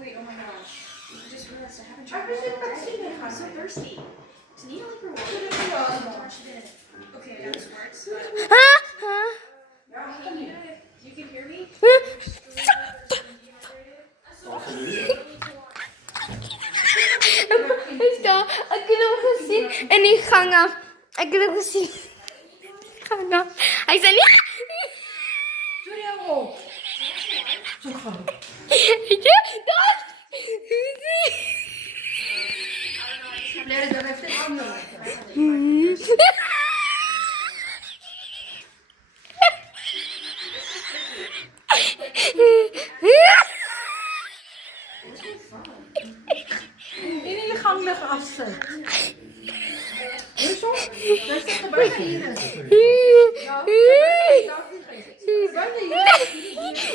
Wait, oh my gosh. I just realized I haven't tried water. I'm so thirsty. Does Nina like her water? Darn, she did. Okay, I got the smarts. Hey, Nina, if you can hear me? Ik heb hem gezien in die gang af. Ik heb hem gezien in die gang af. Hij zei niet. Doe jou op. Zo gauw. Dat. Blijf er even aan. In die gang liggen afzet. Zo? Daar zit er bijna hier. Ja, bijna hier.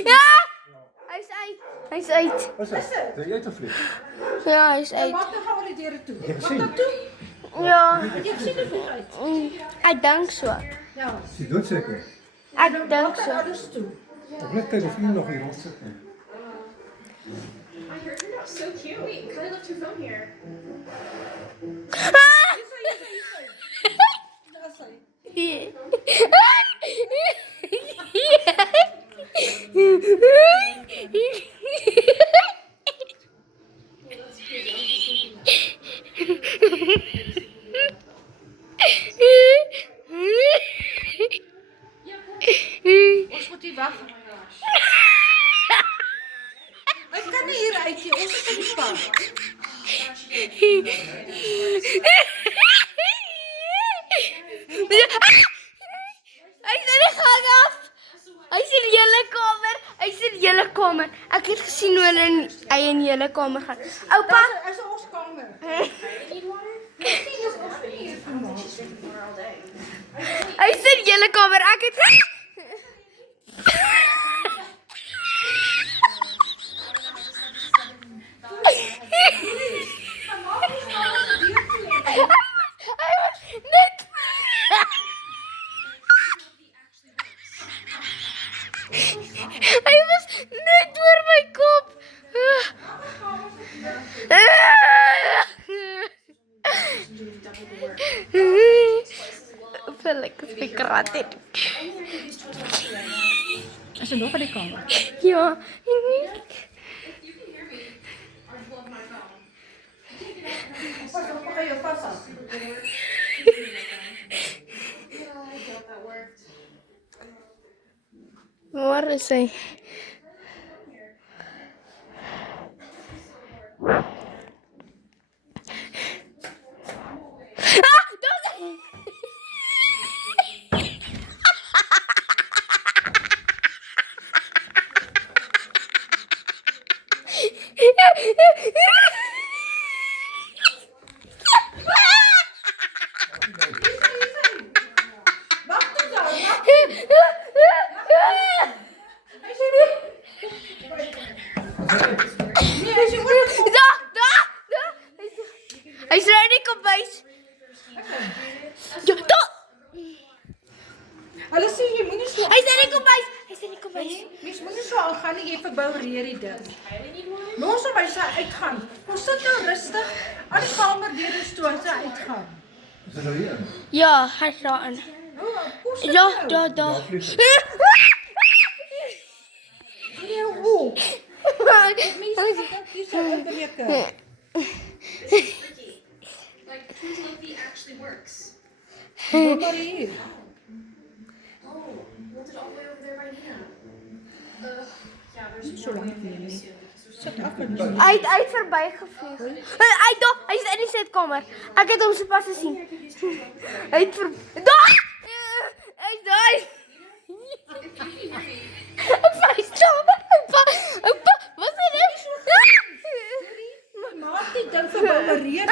Ja. Hij is uit. Hij is uit. Wat is dat? Wil je eten of niet? Ja, hij is En uit. wat dan gaan we die dieren toe? Je hebt Wat gezien. dat toe? Ja. Je hebt gezien de vlieg uit. Ik denk zo. Ja. Ze doet zeker. Ik denk Wat er zo. alles toe? Of net telefoon nog hier rond zitten. I heard her. So cute. Wait, Kylie left her phone here. Daar zijn. Ons moet hier weg. Ik kan niet hier uit. Ons is in die pad. Hij is in de gang af. Hij is in jullie kamer. Hij is in jullie kamer. Ik heb gezien hoe hij in jullie kamer gaat. Opa. Dat is onze kamer. Hij is in jullie kamer. Ik heb Hij was net. Hij was net voor mijn kop. Hoeveel lekker spekraat. Is er nog in die kamer? Ja. Pas op, ga je pas af. Waar is hij? Ah, daar is hij! Wacht tot dan. Hij is ready, kom bij. Ja, daar! Hulle sê jy moenie so. Hij is ready, kom bij. Hij is ready, kom bij. Mens moenie so aangaan nie, jy verboureer die ding. Los hom, hy sê uitgaan. Ons sit nou rustig aan die kamerdeur is toe, hy sê uitgaan. Is dat nou hier? Ja, hij is aan. Hoe sit Ja, nou? daar, daar. Doe jy hoe? Mense wat hier sê uitbreke. Like, Cantaloupe actually works. Doe maar hier. Oh, hold it all the way over there by Nina. Yeah, there's So more lank way nie. soon. Sit af en toe. Hij is voorbij gevliegd. Hij is in die zitkamer. Ik heb hem zo pas gezien. Hij is voorbij. Daar! Hij is daar! Hij is daar! Wat is dit? Maak die ding verboureer.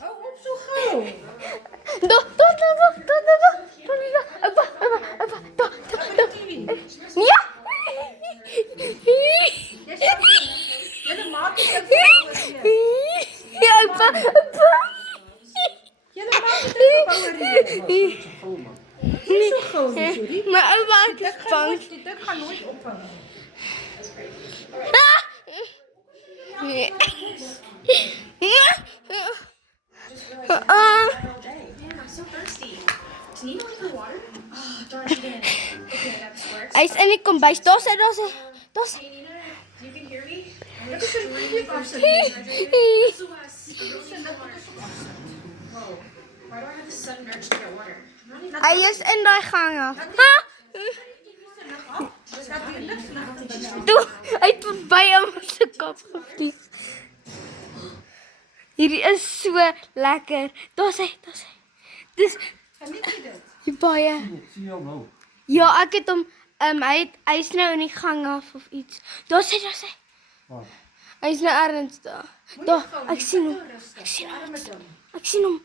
Hou op so gauw. Ja! Julle maak die ding verboureer. Ja, pa. Julle maak die ding verboureer. Zo gauw, man. Nie so gauw nie, sorry. Maar opa, Ek bang. Die ding gaan nooit ophou. Nee. all day. Man, I'm so thirsty. Does Nina leave her water? Oh, darn, she didn't. Okay, I got this works. Hy is in die kombuis. Daar's hy. Hey, Nina, you can hear me? I'm extremely dehydrated. SOS. I'm really need water. Whoa. Why do I have this sudden urge to get water? I'm running out Hy is in daai gang af. Toe, hy het verby hom se kop gevlieg. Hierdie is so lekker. Daar's hy. Dis baie. Sien jy hom nou? Ja, ek het hom hy is nou in die gang af of iets. Daar's hy. Ah, Hy is nou ergens daar. Daar, ek sien hom. Ek sien hom.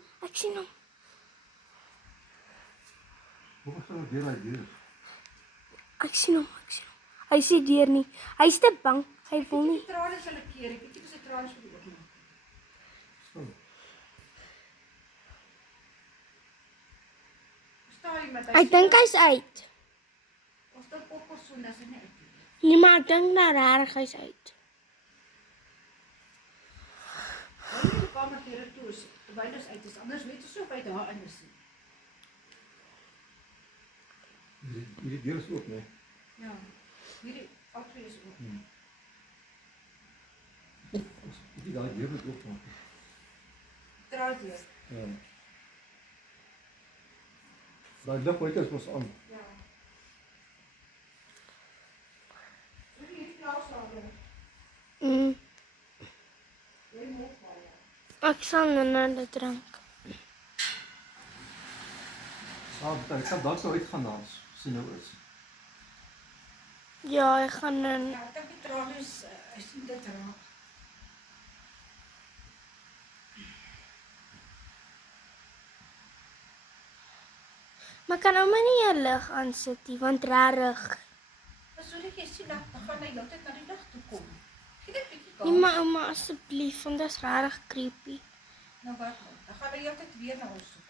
hoe gaan dit deur hy deur? Ek sien hom. Hy sê deur nie. Hy is te bang. Hy wil nie. Trane is hulle keer. Ek weet nie of sy trane vir die oopmaak. So, Verstaan jy met Ek dink hy's uit. Ons dink op ons so, dis hy nie uit. Nee, maar ek dink nou regtig hy's uit. Wanneer die kamer deur toe is, terwyl ons uit is, anders weet ons so of hy daar in is. hierdie deur is oop, nee. Ja. Hierdie altyd is oop. Ek die daai deur moet oopmaak. Trane deur. Ja. Daai lig buite is mos aan. Ja. Hierdie plaas daar. Mm. Ek sal nou dit drink. Ek kan dalk sou uitgaan daar, sien nou is. Ja, ek gaan nou. Ja, ek dink die trane is, ek sien dit raak. Maar kan ouma nie jou lig aansit nie, want rarig. As jy sien dat gaan hy heeltyd na die lig toe kom. Gee dit bietjie Nee, kans. maar ouma asseblief, want dit is rarig creepy. Nou wat nou? Dan gaan hy heeltyd weer na ons toe.